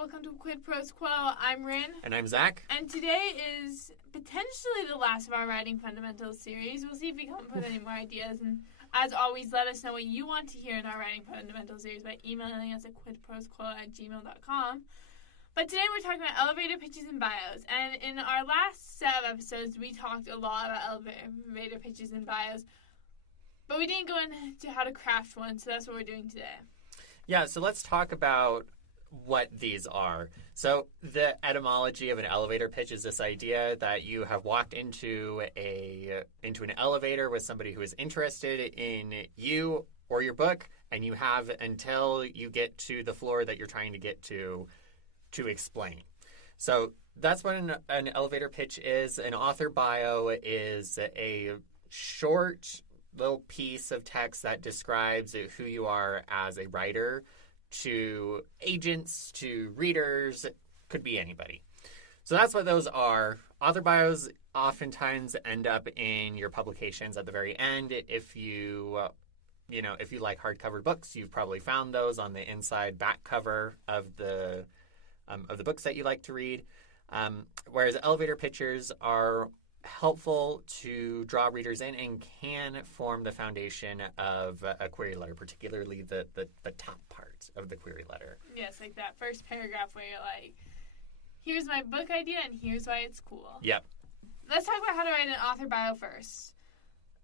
welcome to Quid Pros Quo. I'm Rin. And I'm Zac. And today is potentially the last of our Writing Fundamentals series. We'll see if we come up with any more ideas. And as always, let us know what you want to hear in our Writing Fundamentals series by emailing us at quidprosquo@gmail.com. But today we're talking about elevator pitches and bios. And in our last set of episodes, we talked a lot about elevator pitches and bios. But we didn't go into how to craft one, so that's what we're doing today. Yeah, so let's talk about what these are. So the etymology of an elevator pitch is this idea that you have walked into an elevator with somebody who is interested in you or your book, and you have until you get to the floor that you're trying to get to explain. So that's what an elevator pitch is. An author bio is a short little piece of text that describes who you are as a writer to agents, to readers, could be anybody. So that's what those are. Author bios oftentimes end up in your publications at the very end. If you like hardcover books, you've probably found those on the inside back cover of the books that you like to read. Whereas elevator pitches are helpful to draw readers in and can form the foundation of a query letter, particularly the top part of the query letter. Yes, like that first paragraph where you're like, here's my book idea and here's why it's cool. Yep. Let's talk about how to write an author bio first.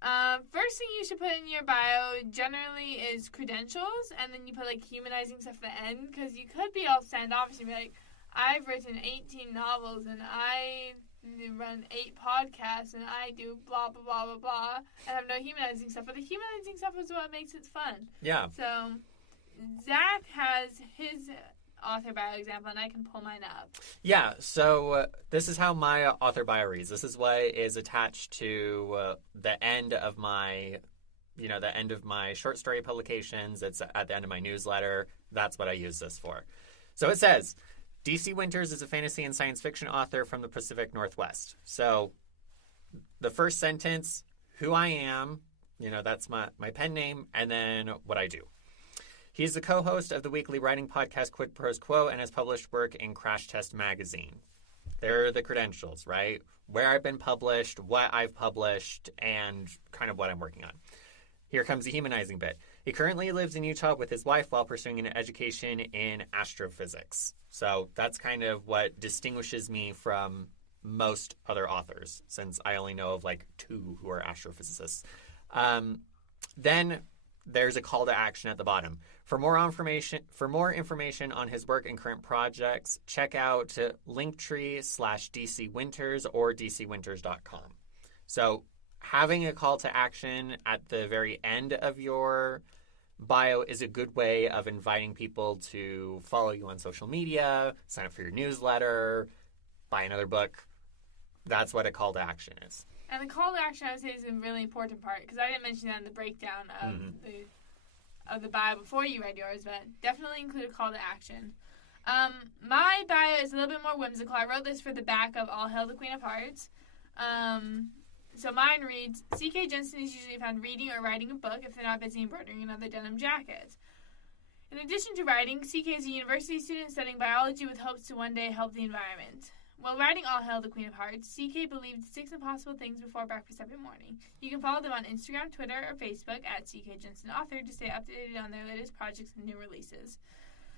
First thing you should put in your bio generally is credentials, and then you put like humanizing stuff at the end, because you could be all standoffish and be like, I've written 18 novels and I run 8 podcasts and I do blah blah blah blah blah and have no humanizing stuff, but the humanizing stuff is what makes it fun. Yeah. So Zac has his author bio example, and I can pull mine up. Yeah, so this is how my author bio reads. This is what is attached to the end of my short story publications. It's at the end of my newsletter. That's what I use this for. So it says, D.C. Winters is a fantasy and science fiction author from the Pacific Northwest. So the first sentence, who I am, that's my pen name, and then what I do. He's the co-host of the weekly writing podcast Quid Pros Quo and has published work in Crash Test magazine. There are the credentials, right? Where I've been published, what I've published, and kind of what I'm working on. Here comes the humanizing bit. He currently lives in Utah with his wife while pursuing an education in astrophysics. So that's kind of what distinguishes me from most other authors, since I only know of like 2 who are astrophysicists. Then there's a call to action at the bottom. For more information on his work and current projects, check out Linktree/DC Winters or dcwinters.com. So having a call to action at the very end of your bio is a good way of inviting people to follow you on social media, sign up for your newsletter, buy another book. That's what a call to action is. And the call to action, I would say, is a really important part, because I didn't mention that in the breakdown of the bio before you read yours, but definitely include a call to action. My bio is a little bit more whimsical. I wrote this for the back of All Hail the Queen of Hearts. So mine reads, C.K. Jensen is usually found reading or writing a book if they're not busy embroidering another denim jacket. In addition to writing, C.K. is a university student studying biology with hopes to one day help the environment. While writing All Hail the Queen of Hearts, C.K. believed 6 impossible things before breakfast every morning. You can follow them on Instagram, Twitter, or Facebook at C.K. Jensen Author to stay updated on their latest projects and new releases.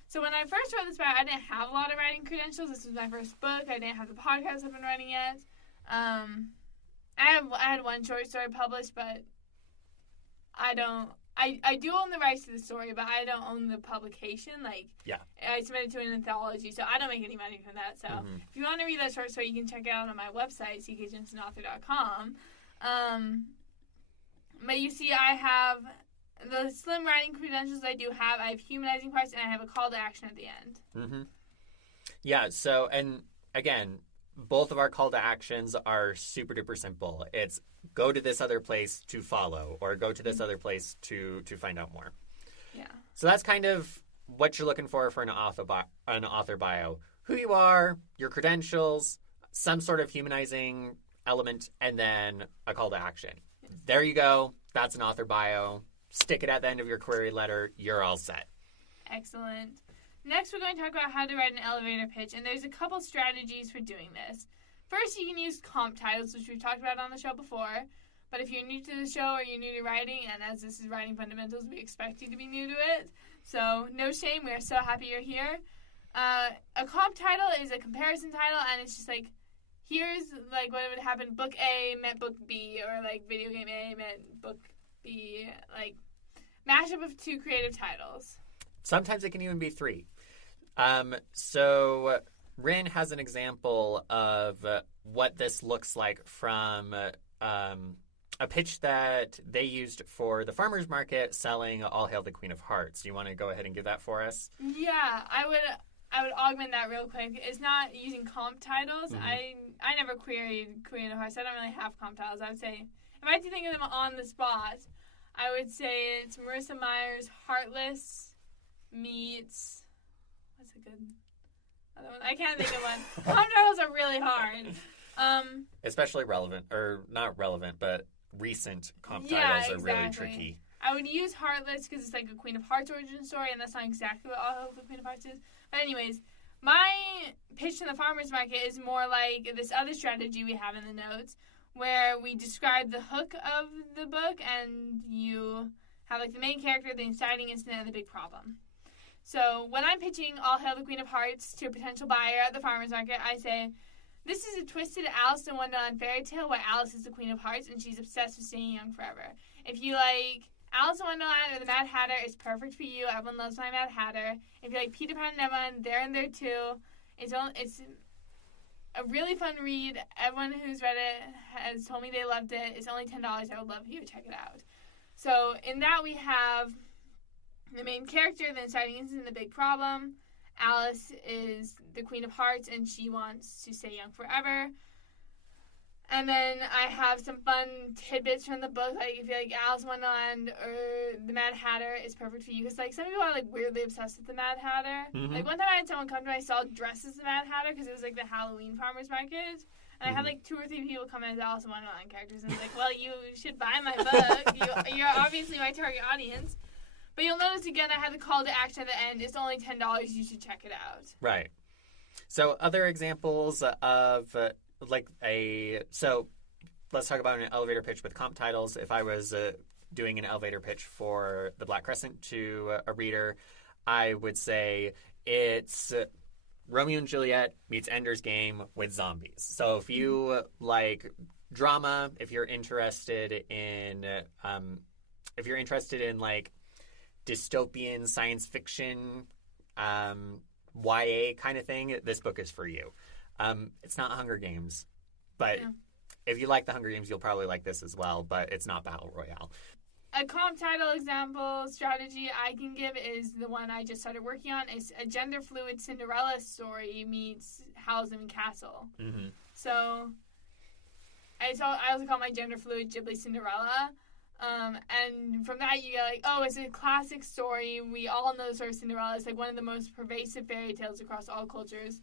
So when I first wrote this bio, I didn't have a lot of writing credentials. This was my first book. I didn't have the podcast I've been writing yet. I had 1 short story published, but I do own the rights to the story, but I don't own the publication. I submitted to an anthology, so I don't make any money from that. So if you want to read that short story, you can check it out on my website, ckjensenauthor.com. But you see, I have the slim writing credentials I do have. I have humanizing parts, and I have a call to action at the end. Mm-hmm. Yeah, so, and again, both of our call to actions are super duper simple. It's go to this other place to follow, or go to this other place to find out more. Yeah. So that's kind of what you're looking for an author bio. Who you are, your credentials, some sort of humanizing element, and then a call to action. Yes. There you go. That's an author bio. Stick it at the end of your query letter. You're all set. Excellent. Next, we're going to talk about how to write an elevator pitch, and there's a couple strategies for doing this. First, you can use comp titles, which we've talked about on the show before. But if you're new to the show or you're new to writing, and as this is Writing Fundamentals, we expect you to be new to it. So no shame. We are so happy you're here. A comp title is a comparison title, and it's just like, here's like what would happen. Book A met book B, or like video game A met book B. Like mashup of two creative titles. Sometimes it can even be three. So Rin has an example of what this looks like from a pitch that they used for the farmer's market selling All Hail the Queen of Hearts. Do you want to go ahead and give that for us? Yeah, I would augment that real quick. It's not using comp titles. Mm-hmm. I never queried Queen of Hearts. I don't really have comp titles. I would say, if I had to think of them on the spot, I would say it's Marissa Meyer's Heartless meets... What's a good other one? I can't think of one. Comp titles are really hard. Especially relevant, or not relevant, but recent comp titles are really tricky. I would use Heartless because it's like a Queen of Hearts origin story, and that's not exactly what all of the Queen of Hearts is. But anyways, my pitch to the farmer's market is more like this other strategy we have in the notes, where we describe the hook of the book, and you have like the main character, the inciting incident, and the big problem. So when I'm pitching All Hail the Queen of Hearts to a potential buyer at the farmer's market, I say, this is a twisted Alice in Wonderland fairy tale where Alice is the Queen of Hearts and she's obsessed with staying young forever. If you like Alice in Wonderland or the Mad Hatter, it's perfect for you. Everyone loves my Mad Hatter. If you like Peter Pan and Evan, they're in there too. It's a really fun read. Everyone who's read it has told me they loved it. It's only $10. I would love you to check it out. So in that we have the main character, the inciting incident, the big problem. Alice is the Queen of Hearts, and she wants to stay young forever. And then I have some fun tidbits from the book, like if you like Alice in Wonderland or the Mad Hatter, it's perfect for you. Because like some people are like weirdly obsessed with the Mad Hatter. Mm-hmm. Like one time I had someone come to me, I saw dressed as the Mad Hatter because it was like the Halloween farmer's market. And I had like 2 or 3 people come in as Alice in Wonderland characters, and I was like, well, you should buy my book. You're obviously my target audience. But you'll notice, again, I have the call to action at the end. It's only $10. You should check it out. Right. So other examples of, so let's talk about an elevator pitch with comp titles. If I was doing an elevator pitch for the Black Crescent to a reader, I would say it's Romeo and Juliet meets Ender's Game with zombies. So if you like drama, if you're interested in like dystopian science fiction, YA kind of thing, this book is for you. It's not Hunger Games, but if you like the Hunger Games, you'll probably like this as well, but it's not Battle Royale. A comp title example strategy I can give is the one I just started working on. It's a gender-fluid Cinderella story meets Howl's Moving Castle. Mm-hmm. So I also call my gender-fluid Ghibli Cinderella. And from that you get like, oh, it's a classic story. We all know the story of Cinderella. It's like one of the most pervasive fairy tales across all cultures.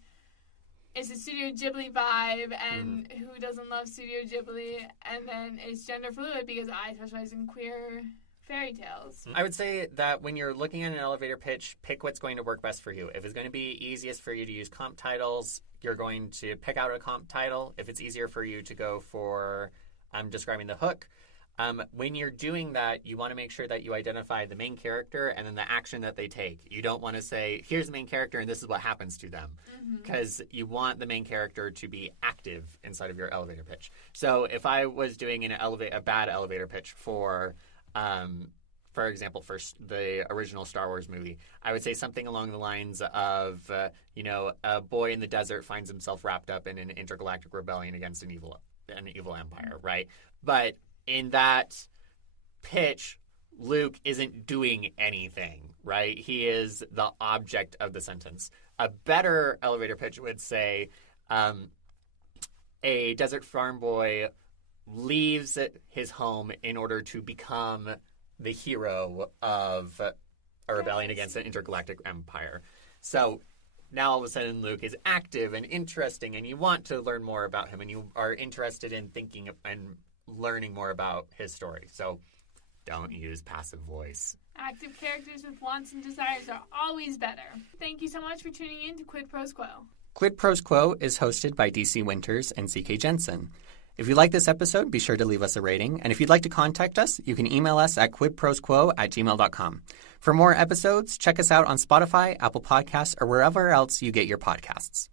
It's a Studio Ghibli vibe, and who doesn't love Studio Ghibli? And then it's gender fluid because I specialize in queer fairy tales. I would say that when you're looking at an elevator pitch, pick what's going to work best for you. If it's going to be easiest for you to use comp titles, you're going to pick out a comp title. If it's easier for you to go for describing the hook, when you're doing that, you want to make sure that you identify the main character and then the action that they take. You don't want to say, here's the main character and this is what happens to them. Because you want the main character to be active inside of your elevator pitch. So if I was doing a bad elevator pitch for example, for the original Star Wars movie, I would say something along the lines of, a boy in the desert finds himself wrapped up in an intergalactic rebellion against an evil empire, right? But in that pitch, Luke isn't doing anything, right? He is the object of the sentence. A better elevator pitch would say, a desert farm boy leaves his home in order to become the hero of a rebellion against an intergalactic empire. So now all of a sudden Luke is active and interesting, and you want to learn more about him, and you are interested in thinking and learning more about his story. So don't use passive voice Active characters with wants and desires are always better. Thank you so much for tuning in to Quid Pros Quo. Quid Pros Quo is hosted by DC Winters and CK Jensen. If you like this episode, be sure to leave us a rating. And if you'd like to contact us, you can email us at quidprosquo@gmail.com. For more episodes, check us out on Spotify, Apple Podcasts, or wherever else you get your podcasts.